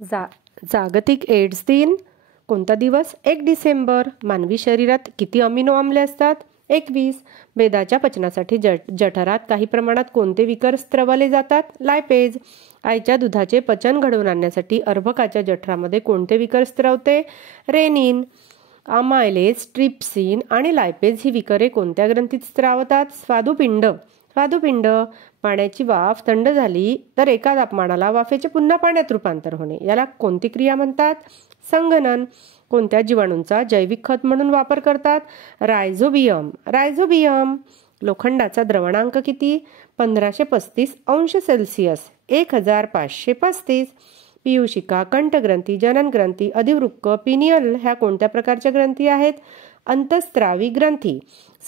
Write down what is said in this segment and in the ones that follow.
जा जागतिक एड्स दिन कोणता दिवस? 1 डिसेंबर. मानवी शरीरात किती अमिनो आम्ले असतात? 21. मेदाच्या पचनासाठी जठरात काही प्रमाणात कोणते विकर स्त्रवले जातात? लायपेज. आईच्या दुधाचे पचन घडवून आणण्यासाठी अर्भकाच्या जठरामध्ये कोणते विकर स्त्रवते? रेनिन. अमायलेज, ट्रिप्सिन आणि लायपेज ही विकरे कोणत्या ग्रंथीत स्त्रावतात? स्वादुपिंड. स्वादुपिंड. पाण्याची वाफ थंड झाली तर एका तापमानाला वाफेचे पुन्हा पाण्यात रूपांतर होणे, याला कोणती क्रिया म्हणतात? संगणन. कोणत्या जीवाणूंचा जैविक खत म्हणून वापर करतात? रायझोबियम. रायझोबियम. लोखंडाचा द्रवणांक किती? 1535 अंश सेल्सिअस. 1535. पियुषिका, कंठग्रंथी, जननग्रंथी, अधिवृक्क, पिनियल ह्या कोणत्या प्रकारच्या ग्रंथी आहेत? अंतस्त्रावी ग्रंथी.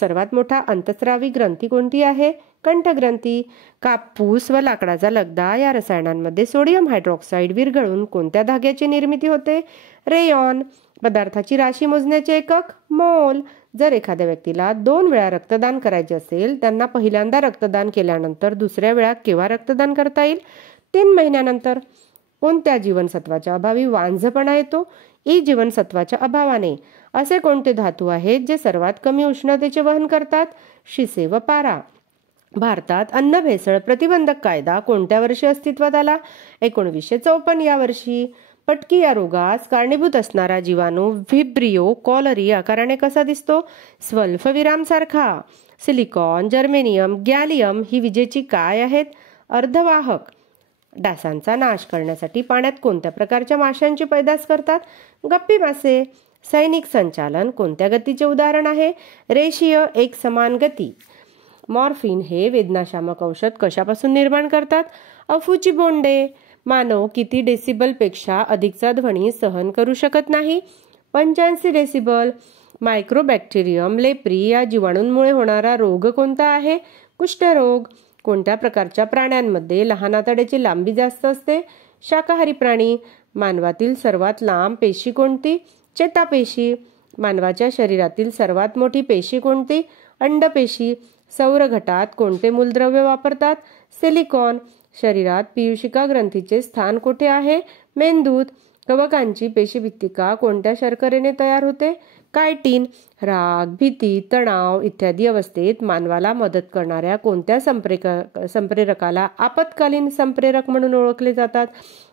सर्वात मोठा अंतस्त्रावी ग्रंथी कोणती आहे? कंठग्रंथी. कापूस व लाकडाचा लगदा या रसायनांमध्ये सोडियम हायड्रॉक्साईड विरघळून कोणत्या धाग्याची निर्मिती होते? रेयॉन. पदार्थाची राशी मोजण्याचे एकक? मोल. जर एखाद्या व्यक्तीला 2 वेळा रक्तदान करायचे असेल, त्यांना पहिल्यांदा रक्तदान केल्यानंतर दुसऱ्या वेळा केव्हा रक्तदान करता येईल? 3 महिन्यानंतर. कोणत्या जीवनसत्वाच्या अभावी वांझपणा येतो? ई जीवनसत्वाच्या अभावाने. असे कोणते धातू आहेत जे सर्वात कमी उष्णतेचे वहन करतात? शिसे व पारा. भारतात अन्न भेसळ प्रतिबंधक कायदा कोणत्या वर्षी अस्तित्वात आला? 1954 या वर्षी. पटकी या रोगास कारणीभूत असणारा जीवाणू व्हिब्रियो कॉलरी आकाराने कसा दिसतो? स्वल्पविराम सारखा. सिलिकॉन, जर्मेनियम, गॅलियम ही विजेची काय आहेत? अर्धवाहक. डासांचा नाश करण्यासाठी पाण्यात कोणत्या प्रकारच्या माशांची पैदास करतात? गप्पी मासे. सैनिक संचालन कोणत्या गतीचे उदाहरण आहे? रेषीय एकसमान गती. मॉर्फिन हे वेदनाशामक औषध कशापासून निर्माण करतात? अफूची बोंडे. मानव किती डेसिबल पेक्षा अधिकचा ध्वनी सहन करू शकत नाही? 85 डेसिबल. मायक्रोबॅक्टेरियम लेप्री या जीवाणूंमुळे होणारा रोग कोणता आहे? कुष्ठरोग. कोणत्या प्रकारच्या प्राण्यांमध्ये लहान आतड्याची लांबी जास्त असते? शाकाहारी प्राणी. मानवातील सर्वात लांब पेशी कोणती? चेतापेशी. मानवाच्या शरीरातील सर्वात मोठी पेशी कोणती? अंडपेशी. सौर घटात कोणते मूलद्रव्य वापरतात? सिलिकॉन. शरीरात पियुषिका ग्रंथीचे स्थान कुठे आहे? मेंदूत. कवकांची पेशीभित्तिका कोणत्या शर्करेने तयार होते? कायटिन. राग, भीती, तणाव इत्यादी अवस्थेत मानवाला मदत करणाऱ्या कोणत्या संप्रेरकाला आपत्कालीन संप्रेरक म्हणून ओळखले जातात?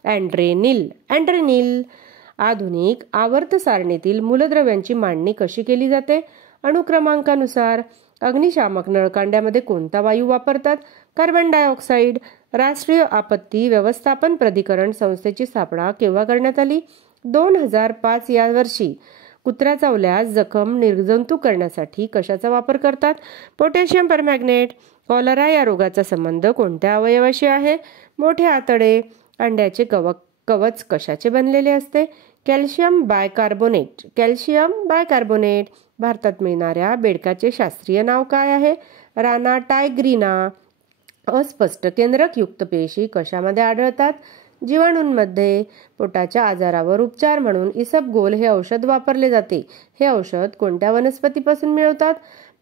अँड्रेनिल. अँड्रेनिल. आधुनिक आवर्त सारणीतील मूलद्रव्यांची मांडणी कशी केली जाते? अनुक्रमांकानुसार. अग्निशामक नळकांड्यामध्ये कोणता वायू वापरतात? Carbon dioxide. राष्ट्रीय आपत्ती व्यवस्थापन प्राधिकरण संस्थेची स्थापना केव्हा करण्यात आली? 2005 या वर्षी. कुत्रा चावल्यास जखम निर्जंतुक करण्यासाठी कशाचा वापर करतात? पोटॅशियम परमॅग्नेट. कॉलरा या रोगाचा संबंध कोणत्या अवयवाशी आहे? मोठे आतडे. अंड्याचे कवच कशाचे बनलेले असते? Calcium bicarbonate. Calcium bicarbonate. भारतात मिळणाऱ्या बेडकाचे शास्त्रीय नाव काय आहे? राना टायग्रीना. अस्पष्ट केंद्रकयुक्त पेशी कशामध्ये आढळतात? जीवाणूंमध्ये. पोटाच्या आजारावर उपचार म्हणून इसबगोल हे औषध वापरले जाते. हे औषध कोणत्या वनस्पतीपासून मिळवतात?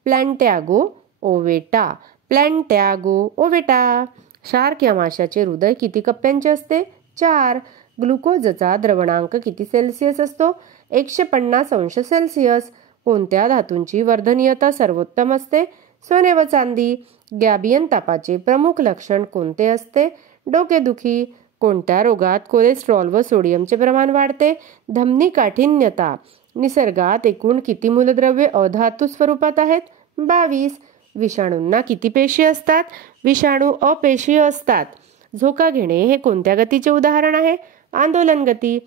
प्लॅन्टॅगो ओवेटा. प्लॅन्टॅगो ओवेटा. शार्क या माशाचे हृदय किती कप्प्यांचे असते? 4. ग्लुकोजचा द्रवणांक किती सेल्सिअस असतो? 150 अंश सेल्सिअस. कोणत्या धातूंची वर्धनीयता सर्वोत्तम असते? सोने व चांदी. गॅबियन तापाचे प्रमुख लक्षण कोणते असते? डोकेदुखी. कोणत्या रोगात कोलेस्ट्रॉल व सोडियमचे प्रमाण वाढते? धमनी काठिन्यता. निसर्गात एकूण किती मूलद्रव्ये अधातू स्वरूपात आहेत? 22. विषाणूंना किती पेशी असतात? विषाणू अपेशीय असतात. झोका घेणे हे कोणत्या गतीचे उदाहरण आहे? आंदोलन गती.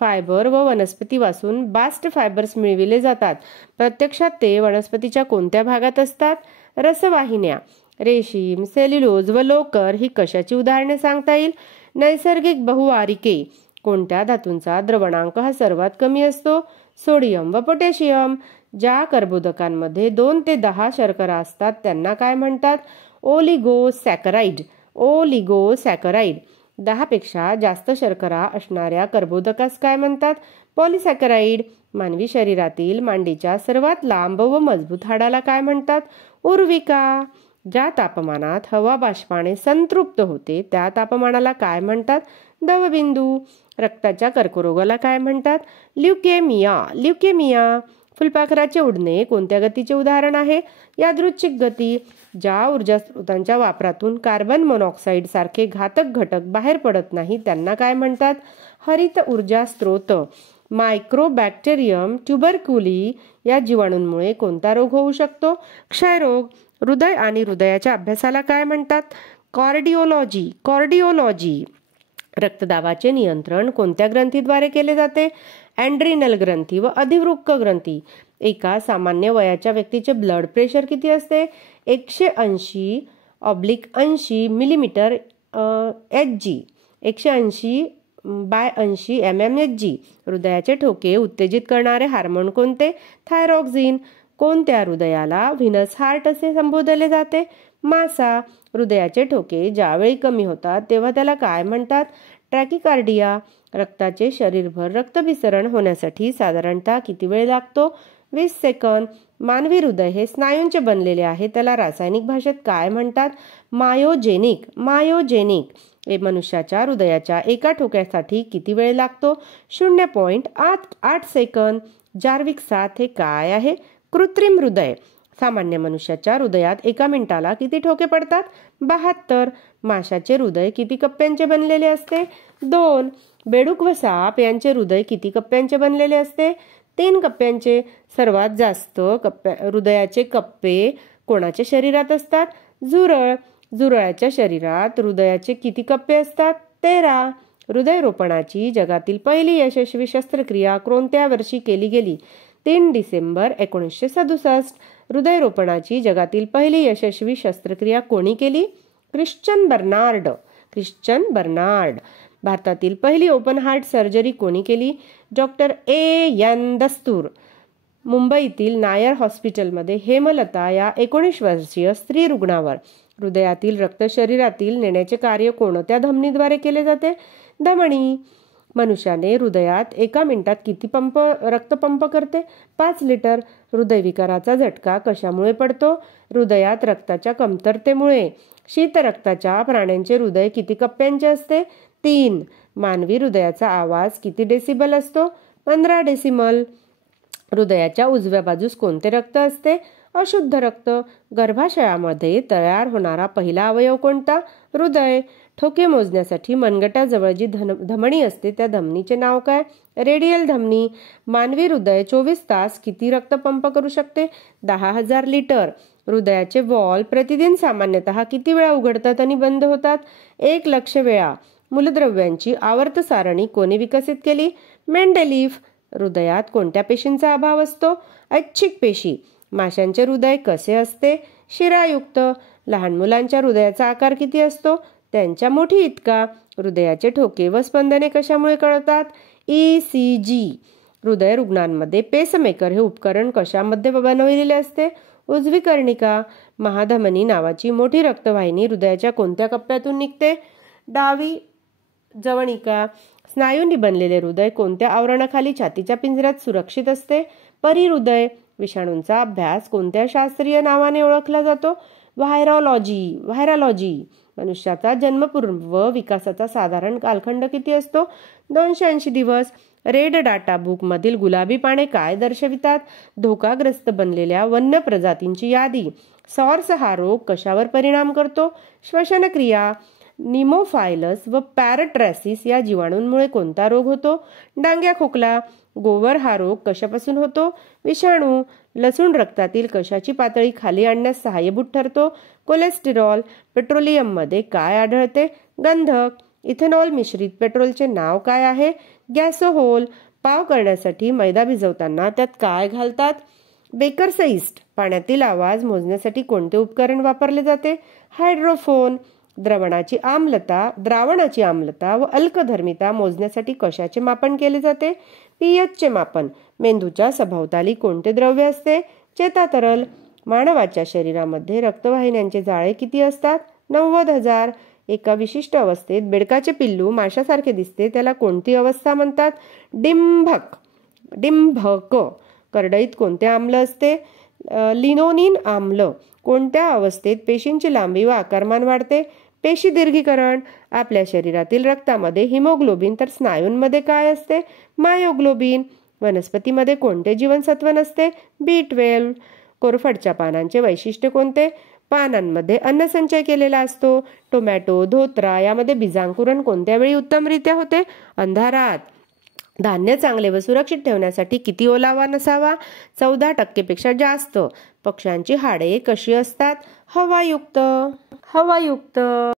फायबर व वनस्पतीपासून बास्ट फायबर्स मिळविले जातात. प्रत्यक्षात ते वनस्पतीच्या कोणत्या भागात असतात? रसवाहिन्या. रेशीम, सेल्युलोज व लोकर ही कशाची उदाहरणे सांगता येईल? नैसर्गिक बहुवारिके. कोणत्या धातूंचा द्रवणांक हा सर्वात कमी असतो? सोडियम व पोटॅशियम. ज्या कर्बोदकांमध्ये 2 ते 10 शर्करा असतात त्यांना काय म्हणतात? ओलिगोसॅकराइड. ओलिगोसॅकराइड. 10 पेक्षा जास्त शर्करा असणाऱ्या कर्बोदकास काय म्हणतात? पॉलिसॅकराइड. मानवी शरीरातील मांडीच्या सर्वात लांब व मजबूत हाडाला काय म्हणतात? उर्विका. ज्या तापमानात हवा बाष्पाने संतृप्त होते त्या तापमानाला काय म्हणतात? दवबिंदू. रक्ताच्या कर्करोगाला काय म्हणतात? ल्युकेमिया. ल्युकेमिया. फुलपाखराचे उडणे कोणत्या गतीचे उदाहरण आहे? यादृच्छिक गती. ज्या ऊर्जा स्रोतांच्या वापरातून कार्बन मोनॉक्साईड सारखे घातक घटक बाहेर पडत नाही त्यांना काय म्हणतात? हरित ऊर्जा स्रोत. मायक्रोबॅक्टेरियम ट्युबरक्युली या जीवाणूंमुळे कोणता रोग होऊ शकतो? क्षयरोग. हृदय आणि हृदयाच्या अभ्यासाला काय म्हणतात? कार्डिओलॉजी. कार्डिओलॉजी. रक्तदाबाचे नियंत्रण कोणत्या ग्रंथीद्वारे केले जाते? ॲड्रिनल ग्रंथी व अधिवृक्क ग्रंथी. एका सामान्य वयाच्या व्यक्तीचे ब्लड प्रेशर किती असते? 180/80 मिलीमीटर HG. 180/80 mmHg. हृदयाचे ठोके उत्तेजित करणारे हार्मोन कोणते? थायरॉक्सिन. कोणत्या हृदयाला व्हिनस हार्ट असे संबोधले जाते? मासा. हृदयाचे ठोके ज्यावेळी कमी होतात तेव्हा त्याला काय म्हणतात? ट्रॅकिकार्डिया. रक्ताचे शरीरभर रक्तभिसरण होण्यासाठी साधारणतः किती वेळ लागतो? 20 सेकंद. मानवी हृदय हे स्नायूंचे बनलेले आहे, त्याला रासायनिक भाषेत काय म्हणतात? मायोजेनिक. मायोजेनिक. मनुष्याच्या हृदयाच्या एका ठोक्यासाठी किती वेळ लागतो? 0.8 सेकंद. जार्विक 7 हे काय आहे? कृत्रिम हृदय. सामान्य मनुष्याच्या हृदयात एका मिनिटाला किती ठोके पडतात? 72. माशाचे हृदय किती कप्प्यांचे बनलेले असते? 2. बेडूक व साप यांचे हृदय किती कप्प्यांचे बनलेले असते? 3 कप्प्यांचे. सर्वात जास्त हृदयाचे कप्पे कोणाच्या शरीरात असतात? झुरळ. झुरळाच्या शरीरात हृदयाचे किती कप्पे असतात? 13. हृदयरोपणाची जगातील पहिली यशस्वी शस्त्रक्रिया कोणत्या वर्षी केली गेली? 3 डिसेंबर 1967. हृदयरोपणाची जगातील पहिली यशस्वी शस्त्रक्रिया कोणी केली? Christian Barnard. Christian Barnard. भारतातील पहिली ओपन हार्ट सर्जरी कोणी केली? Doctor A.N. दस्तूर. मुंबईतील नायर हॉस्पिटलमध्ये हेमलता या 19 वर्षीय स्त्री रुग्णावर हृदयातील रक्त शरीरातील नेण्याचे कार्य कोणत्या धमनीद्वारे केले जाते? धमनी. मनुष्याने हृदयात एका मिनिटात किती रक्त पंप करते? 5 लिटर. हृदयविकाराचा झटका कशामुळे पडतो? हृदयात रक्ताच्या कमतरतेमुळे. शीतरक्ताच्या प्राण्यांचे हृदय किती कप्प्यांचे असते? 3. मानवी हृदयाचा आवाज किती डेसिबल असतो? 15 डेसिबल. हृदयाच्या उजव्या बाजूस कोणते रक्त असते? अशुद्ध रक्त. गर्भाशयामध्ये तयार होणारा पहिला अवयव कोणता? हृदय. ठोके मोजण्यासाठी मनगटाजवळ जी धमनी असते त्या धमनीचे नाव काय? रेडियल धमनी. मानवी हृदय 24 तास किती रक्त पंप करू शकते? 10,000 लिटर. हृदयाचे वॉल्व प्रतिदिन सामान्यतः किती वेळा उघडतात आणि बंद होतात? 1,00,000 वेळा. मूलद्रव्यांची आवर्त सारणी कोणी विकसित केली? मेंडेलीफ. हृदयात कोणत्या पेशींचा अभाव असतो? ऐच्छिक पेशी. माशांचे हृदय कसे असते? शिरायुक्त. लहान मुलांच्या हृदयाचा आकार किती असतो? त्यांच्या मुठी इतका. हृदयाचे ठोके व स्पंदने कशामुळे कळतात? ECG. हृदय रुग्णांमध्ये पेसमेकर हे उपकरण कशामध्ये बनवलेले असते? उजवी कर्णिका. महाधमनी नावाची मोठी रक्तवाहिनी हृदयाच्या कोणत्या कप्प्यातून निघते? डावी जवनिका. स्नायूंनी बनलेले हृदय कोणत्या आवरणाखाली छातीच्या पिंजऱ्यात सुरक्षित असते? परिहृदय. विषाणूंचा अभ्यास कोणत्या शास्त्रीय नावाने ओळखला जातो? व्हायरॉलॉजी. व्हायरॉलॉजी. मनुष्याचा जन्मपूर्व विकासाचा साधारण कालखंड किती असतो? 280 दिवस. रेड डाटा बुक मधील गुलाबी पाने काय दर्शवितात? धोकाग्रस्त बनलेल्या वन्य प्रजातींची यादी. सॉर्स हा रोग कशावर परिणाम करतो? श्वसनक्रिया. निमोफायलस व पॅराट्रॅसिस या जीवाणूंमुळे कोणता रोग होतो? डांग्या खोकला. गोवर हा रोग कशापासून होतो? विषाणू. लसूण रक्तातील कशाची पातळी खाली आणण्यास सहाय्यभूत ठरतो? कोलेस्टेरॉल. पेट्रोलियममध्ये काय आढळते? गंधक. इथेनॉल मिश्रित पेट्रोलचे नाव काय आहे? गॅसोहोल. पाव करण्यासाठी मैदा भिजवताना त्यात काय घालतात? Baker's yeast. पाण्यातील आवाज मोजण्यासाठी कोणते उपकरण वापरले जाते? हायड्रोफोन. द्रावणाची आम्लता व अल्कधर्मिता मोजण्यासाठी कशाचे मापन केले जाते? pH चे मापन. मेंदूच्या सभोवताली कोणते द्रव्य असते? चेतातरल. मानवाच्या शरीरामध्ये रक्तवाहिन्यांचे जाळे किती असतात? 90,000. एका विशिष्ट अवस्थेत बेडकाचे पिल्लू माशासारखे दिसते, त्याला कोणती अवस्था म्हणतात? डिंभक. डिंभक. करडईत कोणते आम्ल असते? लिनोनिन आम्ल. कोणत्या अवस्थेत पेशींची लांबी व आकारमान वाढते? पेशी दीर्घीकरण. आपल्या शरीरातील रक्तामध्ये हिमोग्लोबिन तर स्नायूंमध्ये काय असते? मायोग्लोबिन. वनस्पतीमध्ये कोणते जीवनसत्व नसते? B12. कोरफडच्या पानांचे वैशिष्ट्य कोणते? पानांमध्ये अन्नसंचय केलेला असतो. टोमॅटो, धोत्रा यामध्ये बीजांकुरण कोणत्या वेळी उत्तमरित्या होते? अंधारात. धान्य चांगले व सुरक्षित ठेवण्यासाठी किती ओलावा नसावा? 14% पेक्षा जास्त. पक्ष्यांची हाडे कशी असतात? हवायुक्त.